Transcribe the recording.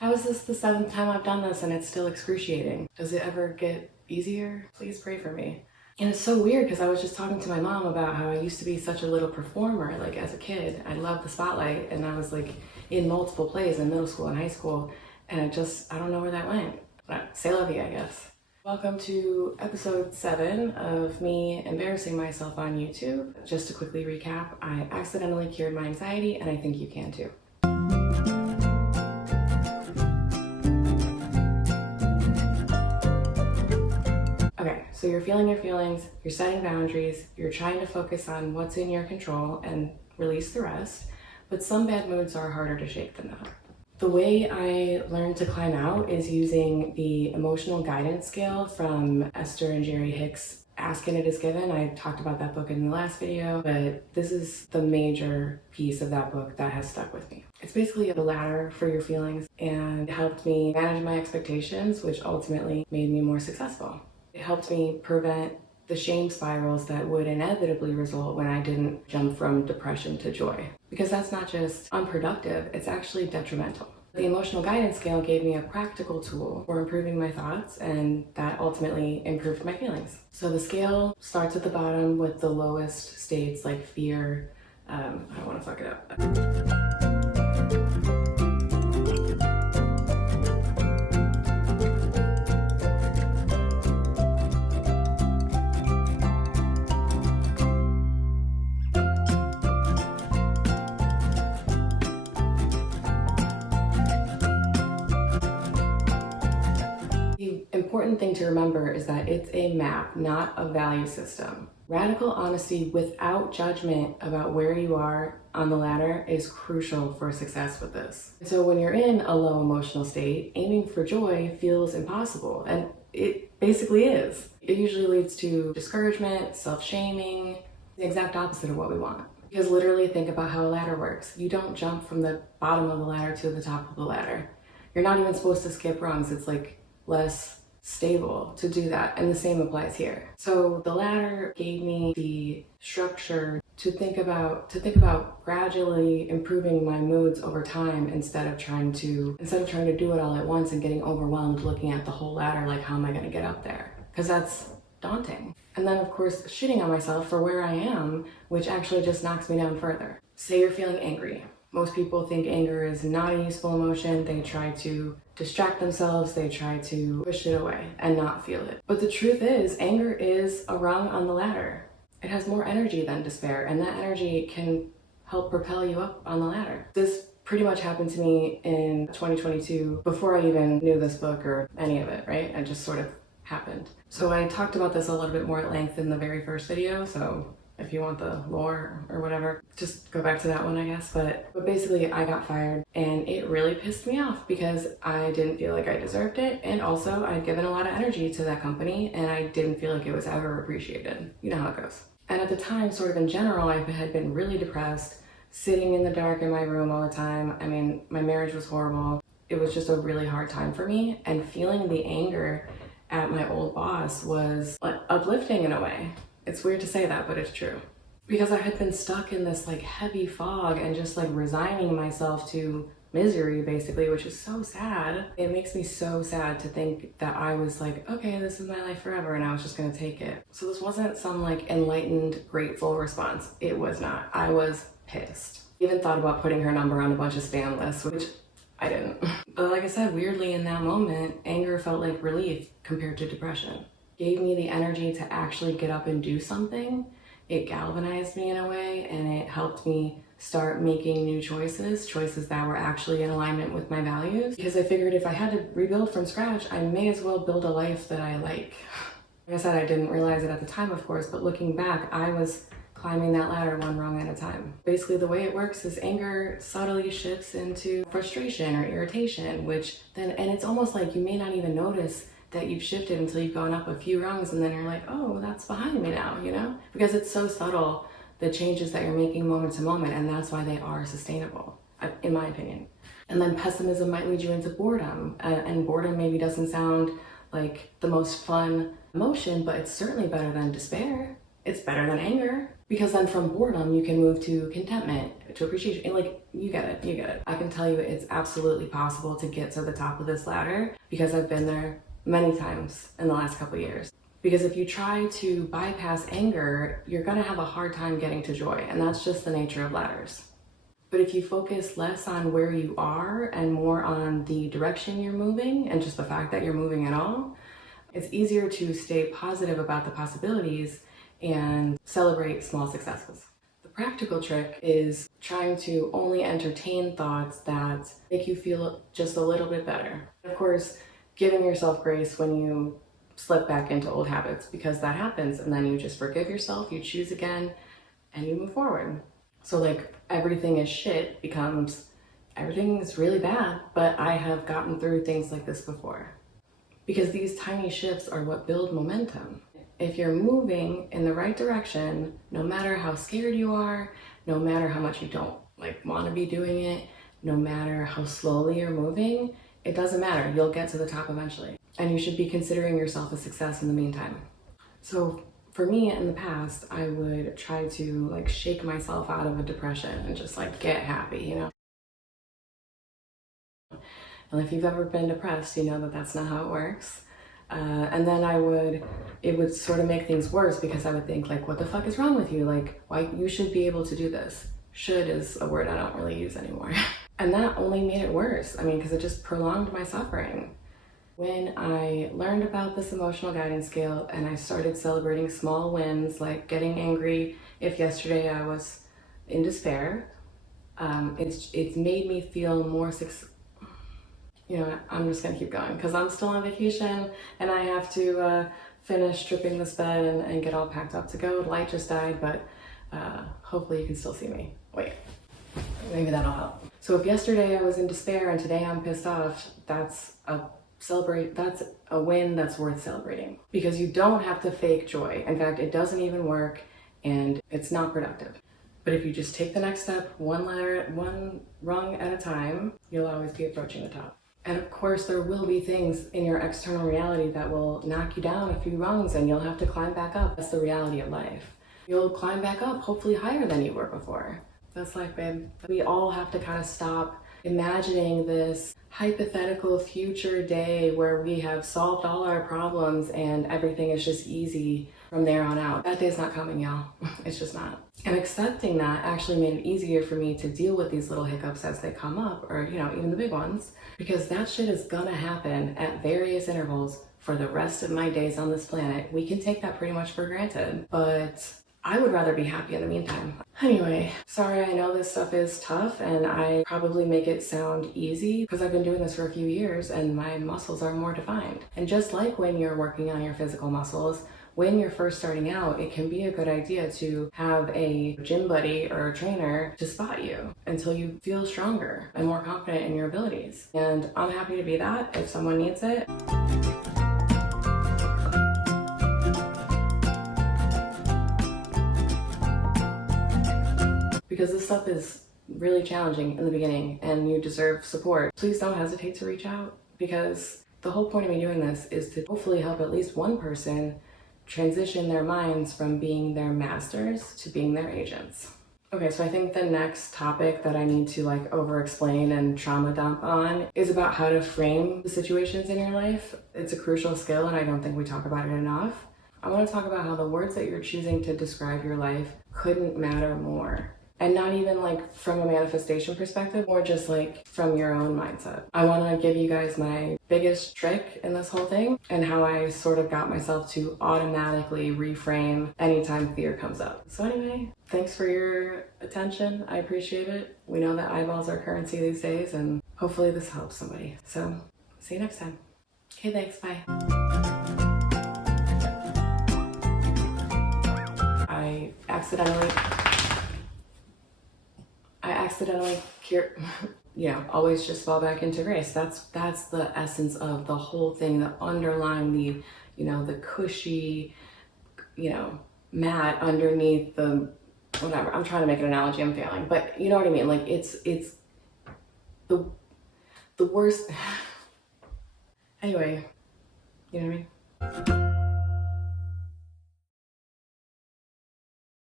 How is this the 7th time I've done this and it's still excruciating? Does it ever get easier? Please pray for me. And it's so weird because I was just talking to my mom about how I used to be such a little performer, like as a kid. I loved the spotlight and I was like in multiple plays in middle school and high school, and I don't know where that went. C'est la vie, I guess. Welcome to episode 7 of me embarrassing myself on YouTube. Just to quickly recap, I accidentally cured my anxiety and I think you can too. Okay, so you're feeling your feelings, you're setting boundaries, you're trying to focus on what's in your control and release the rest, but some bad moods are harder to shake than that. The way I learned to climb out is using the emotional guidance scale from Esther and Jerry Hicks. Ask and it is given. I talked about that book in the last video, but this is the major piece of that book that has stuck with me. It's basically a ladder for your feelings and it helped me manage my expectations, which ultimately made me more successful. It helped me prevent the shame spirals that would inevitably result when I didn't jump from depression to joy. Because that's not just unproductive, it's actually detrimental. The emotional guidance scale gave me a practical tool for improving my thoughts, and that ultimately improved my feelings. So the scale starts at the bottom with the lowest states like fear. I don't want to fuck it up. The important thing to remember is that it's a map, not a value system. Radical honesty without judgment about where you are on the ladder is crucial for success with this. So when you're in a low emotional state, aiming for joy feels impossible, and it basically is. It usually leads to discouragement, self-shaming, the exact opposite of what we want. Because literally think about how a ladder works. You don't jump from the bottom of the ladder to the top of the ladder. You're not even supposed to skip rungs. It's like less stable to do that, and the same applies here. So the ladder gave me the structure to think about gradually improving my moods over time instead of trying to do it all at once and getting overwhelmed looking at the whole ladder like, how am I going to get up there? Because that's daunting. And then of course shitting on myself for where I am, which actually just knocks me down further. Say you're feeling angry. Most people think anger is not a useful emotion. They try to distract themselves, they try to push it away and not feel it. But the truth is, anger is a rung on the ladder. It has more energy than despair, and that energy can help propel you up on the ladder. This pretty much happened to me in 2022 before I even knew this book or any of it, right? It just sort of happened. So I talked about this a little bit more at length in the very first video, so if you want the lore or whatever, just go back to that one, I guess. But basically I got fired and it really pissed me off because I didn't feel like I deserved it. And also I'd given a lot of energy to that company and I didn't feel like it was ever appreciated. You know how it goes. And at the time, sort of in general, I had been really depressed, sitting in the dark in my room all the time. I mean, my marriage was horrible. It was just a really hard time for me. And feeling the anger at my old boss was uplifting in a way. It's weird to say that, but it's true. Because I had been stuck in this like heavy fog and just like resigning myself to misery basically, which is so sad. It makes me so sad to think that I was like, okay, this is my life forever and I was just gonna take it. So this wasn't some like enlightened, grateful response. It was not. I was pissed. Even thought about putting her number on a bunch of spam lists, which I didn't. But like I said, weirdly in that moment, anger felt like relief compared to depression. Gave me the energy to actually get up and do something. It galvanized me in a way and it helped me start making new choices that were actually in alignment with my values. Because I figured if I had to rebuild from scratch, I may as well build a life that I like. Like I said, I didn't realize it at the time, of course, but looking back, I was climbing that ladder one rung at a time. Basically, the way it works is anger subtly shifts into frustration or irritation, and it's almost like you may not even notice that you've shifted until you've gone up a few rungs and then you're like, oh, that's behind me now, you know? Because it's so subtle, the changes that you're making moment to moment, and that's why they are sustainable, in my opinion. And then pessimism might lead you into boredom, and boredom maybe doesn't sound like the most fun emotion, but it's certainly better than despair. It's better than anger. Because then from boredom, you can move to contentment, to appreciation. And like, you get it. I can tell you it's absolutely possible to get to the top of this ladder because I've been there many times in the last couple of years. Because if you try to bypass anger, you're gonna have a hard time getting to joy, and that's just the nature of ladders. But if you focus less on where you are and more on the direction you're moving and just the fact that you're moving at all, it's easier to stay positive about the possibilities and celebrate small successes. The practical trick is trying to only entertain thoughts that make you feel just a little bit better. Of course, giving yourself grace when you slip back into old habits, because that happens, and then you just forgive yourself, you choose again, and you move forward. So like, everything is shit becomes everything is really bad, but I have gotten through things like this before. Because these tiny shifts are what build momentum. If you're moving in the right direction, no matter how scared you are, no matter how much you don't want to be doing it, no matter how slowly you're moving, it doesn't matter. You'll get to the top eventually. And you should be considering yourself a success in the meantime. So for me in the past, I would try to shake myself out of a depression and just get happy, you know? And if you've ever been depressed, you know that that's not how it works. And then it would sort of make things worse because I would think what the fuck is wrong with you? Why you should be able to do this. Should is a word I don't really use anymore. And that only made it worse. I mean, because it just prolonged my suffering. When I learned about this emotional guidance scale and I started celebrating small wins, like getting angry if yesterday I was in despair, it's made me feel more successful. You know, I'm just gonna keep going because I'm still on vacation and I have to finish stripping this bed and get all packed up to go. The light just died, but hopefully you can still see me. Wait, maybe that'll help. So if yesterday I was in despair and today I'm pissed off, that's a win that's worth celebrating. Because you don't have to fake joy. In fact, it doesn't even work and it's not productive. But if you just take the next step, one rung at a time, you'll always be approaching the top. And of course, there will be things in your external reality that will knock you down a few rungs and you'll have to climb back up. That's the reality of life. You'll climb back up, hopefully higher than you were before. That's life, babe. We all have to kind of stop imagining this hypothetical future day where we have solved all our problems and everything is just easy from there on out. That day's not coming, y'all. It's just not. And accepting that actually made it easier for me to deal with these little hiccups as they come up, or even the big ones, because that shit is gonna happen at various intervals for the rest of my days on this planet. We can take that pretty much for granted, but I would rather be happy in the meantime. Anyway, sorry, I know this stuff is tough and I probably make it sound easy because I've been doing this for a few years and my muscles are more defined. And just like when you're working on your physical muscles, when you're first starting out, it can be a good idea to have a gym buddy or a trainer to spot you until you feel stronger and more confident in your abilities. And I'm happy to be that if someone needs it. Because this stuff is really challenging in the beginning and you deserve support. Please don't hesitate to reach out, because the whole point of me doing this is to hopefully help at least one person transition their minds from being their masters to being their agents. Okay, so I think the next topic that I need to over-explain and trauma dump on is about how to frame the situations in your life. It's a crucial skill and I don't think we talk about it enough. I want to talk about how the words that you're choosing to describe your life couldn't matter more. And not even from a manifestation perspective, or just from your own mindset. I want to give you guys my biggest trick in this whole thing and how I sort of got myself to automatically reframe anytime fear comes up. So anyway, thanks for your attention. I appreciate it. We know that eyeballs are currency these days and hopefully this helps somebody. So see you next time. Okay, thanks, bye. I accidentally always just fall back into grace. That's the essence of the whole thing, the underlying, the cushy, mat underneath the whatever. I'm trying to make an analogy, I'm failing, but you know what I mean? It's the worst. Anyway, you know what I mean?